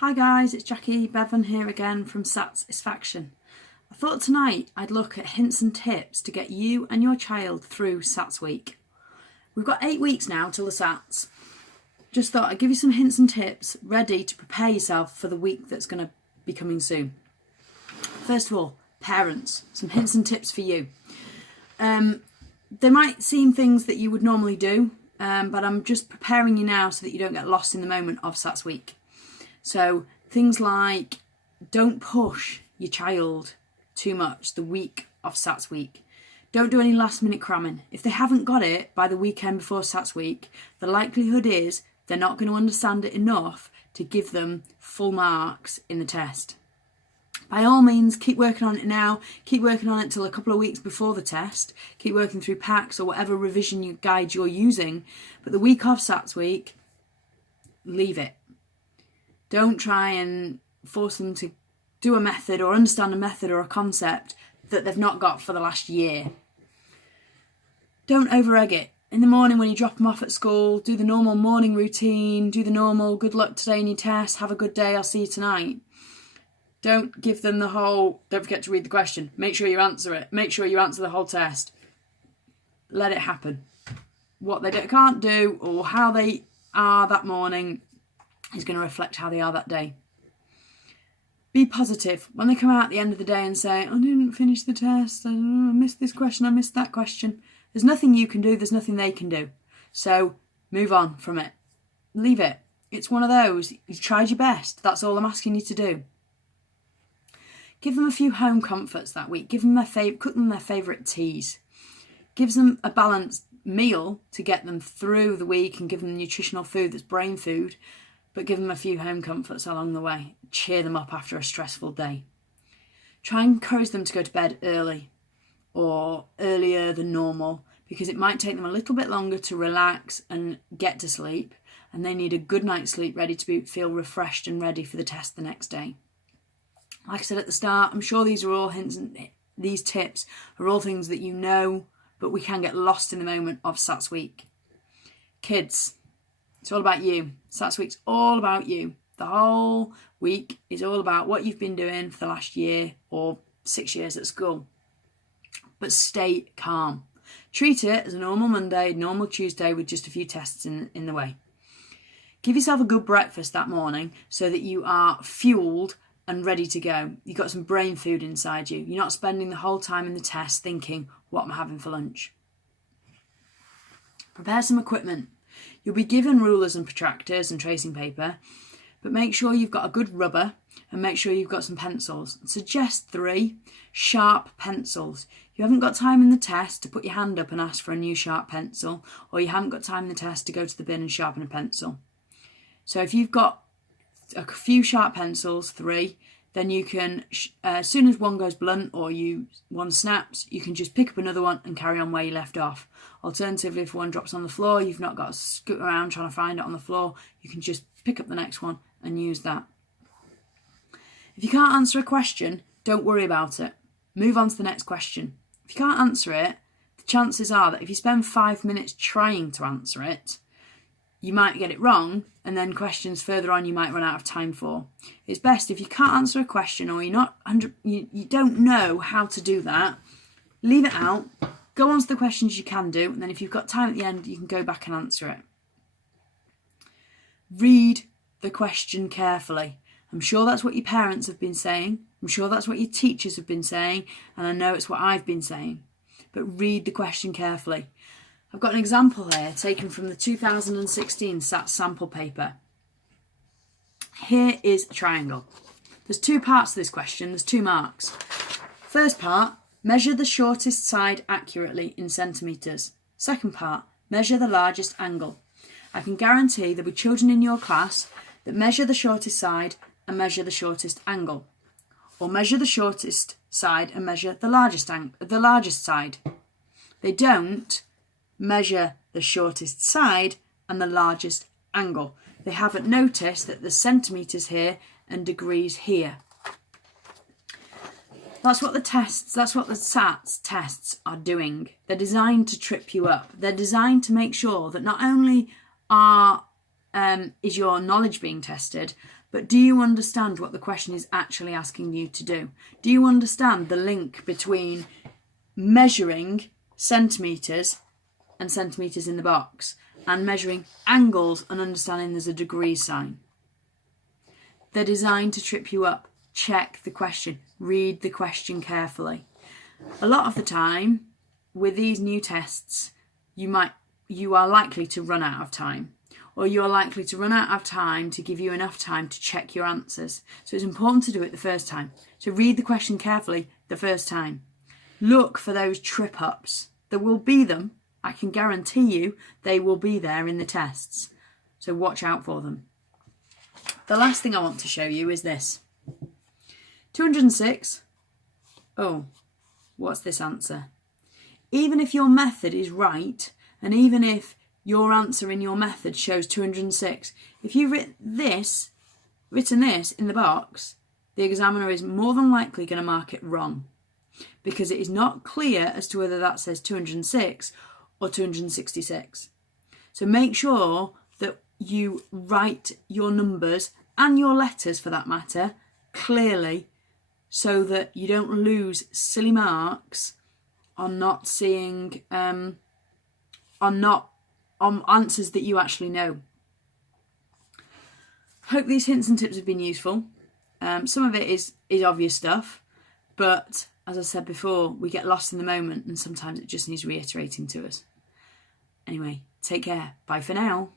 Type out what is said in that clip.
Hi guys, it's Jackie Bevan here again from Satisfaction. I thought tonight I'd look at hints and tips to get you and your child through SATS week. We've got 8 weeks now till the SATs. Just thought I'd give you some hints and tips ready to prepare yourself for the week that's going to be coming soon. First of all, parents, some hints and tips for you. They might seem things that you would normally do, but I'm just preparing you now so that you don't get lost in the moment of SATS week. So things like don't push your child too much the week of SATS week. Don't do any last minute cramming. If they haven't got it by the weekend before SATS week, the likelihood is they're not going to understand it enough to give them full marks in the test. By all means, keep working on it now. Keep working on it till a couple of weeks before the test. Keep working through packs or whatever revision guide you're using. But the week of SATS week, leave it. Don't try and force them to do a method or understand a method or a concept that they've not got for the last year. Don't over-egg it. In the morning when you drop them off at school, do the normal morning routine, do the normal good luck today in your test, have a good day, I'll see you tonight. Don't give them the whole, don't forget to read the question, make sure you answer it, make sure you answer the whole test. Let it happen. What they can't do or how they are that morning is going to reflect how they are that day. Be positive. When they come out at the end of the day and say, I didn't finish the test, I missed this question, I missed that question. There's nothing you can do, there's nothing they can do. So move on from it. Leave it. It's one of those. You tried your best. That's all I'm asking you to do. Give them a few home comforts that week. Give them cook them their favourite teas. Give them a balanced meal to get them through the week and give them nutritional food that's brain food. But give them a few home comforts along the way. Cheer them up after a stressful day. Try and encourage them to go to bed early or earlier than normal because it might take them a little bit longer to relax and get to sleep, and they need a good night's sleep ready to feel refreshed and ready for the test the next day. Like I said at the start, I'm sure these are all hints and these tips are all things that you know, but we can get lost in the moment of SATS week. Kids, it's all about you. SATS week's all about you. The whole week is all about what you've been doing for the last year or 6 years at school. But stay calm. Treat it as a normal Monday, normal Tuesday with just a few tests in the way. Give yourself a good breakfast that morning so that you are fueled and ready to go. You've got some brain food inside you. You're not spending the whole time in the test thinking, what am I having for lunch? Prepare some equipment. You'll be given rulers and protractors and tracing paper, but make sure you've got a good rubber and make sure you've got some pencils. Suggest 3 sharp pencils. You haven't got time in the test to put your hand up and ask for a new sharp pencil, or you haven't got time in the test to go to the bin and sharpen a pencil. So if you've got a few sharp pencils, 3, then you can, as soon as one goes blunt or one snaps, you can just pick up another one and carry on where you left off. Alternatively, if one drops on the floor, you've not got to scoot around trying to find it on the floor. You can just pick up the next one and use that. If you can't answer a question, don't worry about it. Move on to the next question. If you can't answer it, the chances are that if you spend 5 minutes trying to answer it, you might get it wrong, and then questions further on you might run out of time for. It's best if you can't answer a question or you don't know how to do that, leave it out, go on to the questions you can do, and then if you've got time at the end, you can go back and answer it. Read the question carefully. I'm sure that's what your parents have been saying. I'm sure that's what your teachers have been saying, and I know it's what I've been saying. But read the question carefully. I've got an example here taken from the 2016 SATS sample paper. Here is a triangle. There's 2 parts to this question, there's 2 marks. First part, measure the shortest side accurately in centimetres. Second part, measure the largest angle. I can guarantee there'll be children in your class that measure the shortest side and measure the shortest angle. Or measure the shortest side and measure the largest side. They don't measure the shortest side and the largest angle. They haven't noticed that there's centimetres here and degrees here. That's what the SATS tests are doing. They're designed to trip you up. They're designed to make sure that not only is your knowledge being tested, But do you understand what the question is actually asking you to do? Do you understand the link between measuring centimetres and centimetres in the box and measuring angles and understanding there's a degree sign? They're designed to trip you up. Check the question. Read the question carefully. A lot of the time with these new tests, you are likely to run out of time, or you are likely to run out of time to give you enough time to check your answers. So it's important to do it the first time. So read the question carefully the first time. Look for those trip ups. There will be them. I can guarantee you they will be there in the tests. So watch out for them. The last thing I want to show you is this. 206. Oh, what's this answer? Even if your method is right, and even if your answer in your method shows 206, if you've written this in the box, the examiner is more than likely going to mark it wrong, because it is not clear as to whether that says 206 or 266. So make sure that you write your numbers and your letters, for that matter, clearly, so that you don't lose silly marks on not seeing, on answers that you actually know. Hope these hints and tips have been useful. Some of it is obvious stuff, but as I said before, we get lost in the moment and sometimes it just needs reiterating to us. Anyway, take care. Bye for now.